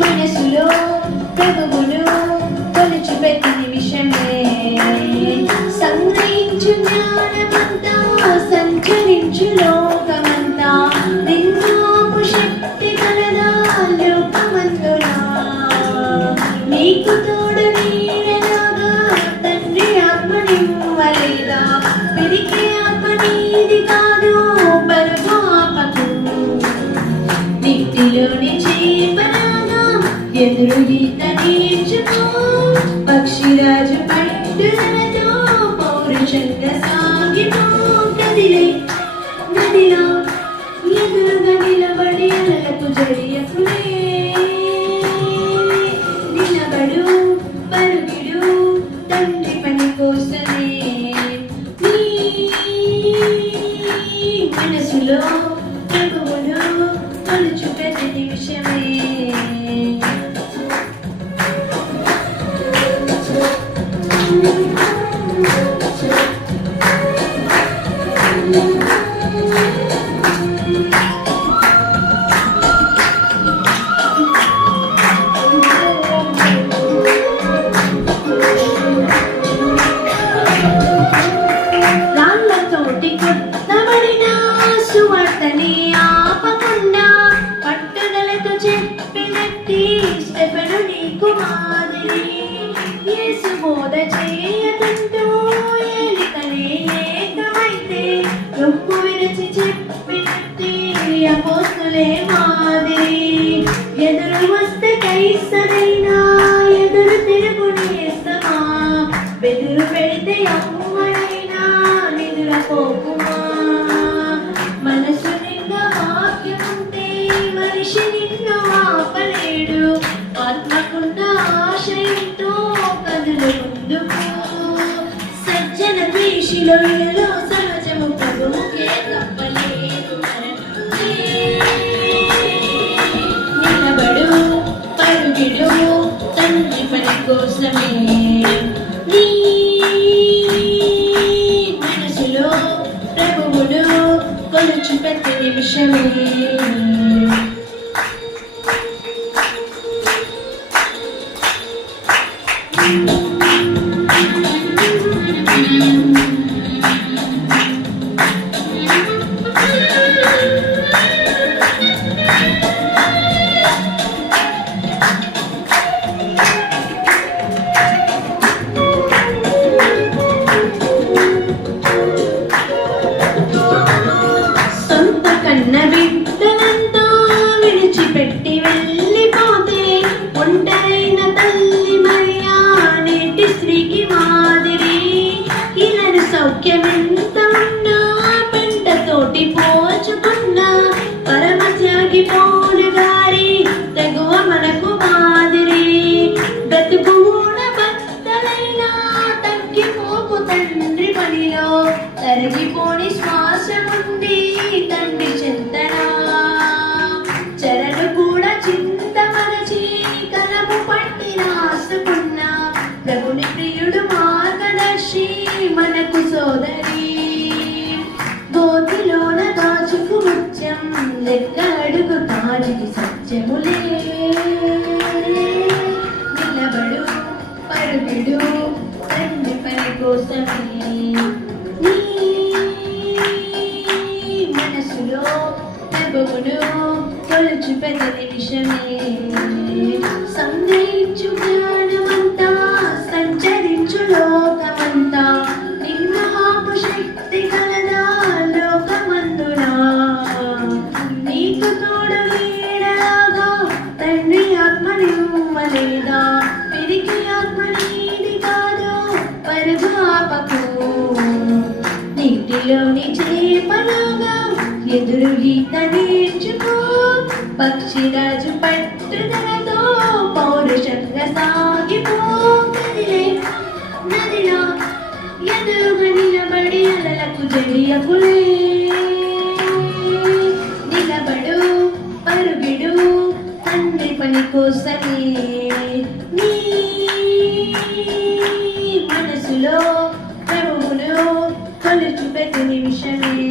మనసులో ప్రభువును కొలుచు ప్రతి నిమిషమే సంగ్రహించు జ్ఞానమంతా సంచరించు లోకమంతా నిన్నాపు శక్తి కలదా లోకమందునా నీకు తోడు నీడలాగా తండ్రి ఆత్మనివ్వలేదా పిరికి ఆత్మ నీది కాదు పరుగు ఆపకు నీటిలోని చేపలాగా ఎదురు ఈత నేర్చుకో పక్షిరాజు పట్టుదలతో పౌరుషంగా సాగిపో కదిలే నదిలో ఎదురుగా నిలబడి అలలకు జడియకులే నిలబడు పరుగిడు తండ్రి పని కోసమే నీ మనసులో ప్రభువును కొలుచు ప్రతి నిమిషమే రాళ్ళతోటి కొట్టబడిన సువార్తని ఆపకుండా పట్టుదలతో చెప్పినట్టి స్టెఫెను నీకు మాదిరి యేసు బోధ చేయదంటూ ఏలికనే ఏకమైతే రొమ్ము విరచి చెప్పినట్టి అపోస్తులే మాదిరి ఎదురు వస్తే కైసరైనా ఎదురు తిరుగునేస్తమా బెదురు పెడితే అమ్మడైనా నిదుర పోకుమా మనసు నిండా వాక్యముంటే మనిషి నిన్ను ఆపలేడు ఆత్మకున్న ఆశయంతో కదులు ముందుకు సజ్జన ద్వేషిలో సహజము ప్రభువుకే తప్పలేదు నిలబడు పరుగిడు తండ్రి పని కోసమే నీ మనసులో ప్రభువును కొలుచు ప్రతి నిమిషమే సొంత కన్న బిడ్డలంతా విడిచిపెట్టి వెళ్ళిపోతే ఒంటరైన తల్లి మరియా నేటి స్త్రీకి మాదిరి ఇలను సౌఖ్యమెంత ఉన్నా పెంటతోటి పోల్చుకున్నా పరమత్యాగి పౌలు గారి తెగువ మనకు మాదిరి బ్రతుకు బద్దలైనా తగ్గిపోకు తండ్రి పనిలో తరిగిపోని శ్వాసముంది తండ్రి చింతనా చరణు కూడా చింతమరచి కలము పట్టి రాసుకున్న ప్రభుని ప్రియుడు మార్గదర్శి మనకు సోదరి గోతిలోన దాచుకు ముత్యం లెక్క అడుగు తాజికి సత్యములే నిలబడు పరుగిడు తండ్రి పని కోసమే నీ మనసులో ప్రభువును కొలుచు ప్రతి నిమిషమే సంగ్రహించు జ్ఞానమంతా సంచరించు లోకమంతా నిన్న ఆపు శక్తి కలదా లోకమందునా నీకు తోడు నీడలాగా తండ్రి ఆత్మనివ్వలేదా పిరికి ఆత్మ నీది కాదు పరుగు ఆపకు నీటిలోని చేపలాగా ఎదురు ఈత నేర్చుకో పక్షిరాజు పట్టుదలతో పౌరుషంగా సాగిపో కదిలే నదిలో ఎదురుగా నిలబడి అలలకు జడియకులే నిలబడు పరుగిడు తండ్రి పని కోసమే నీ మనసులో ప్రభువును కొలుచు ప్రతి నిమిషమే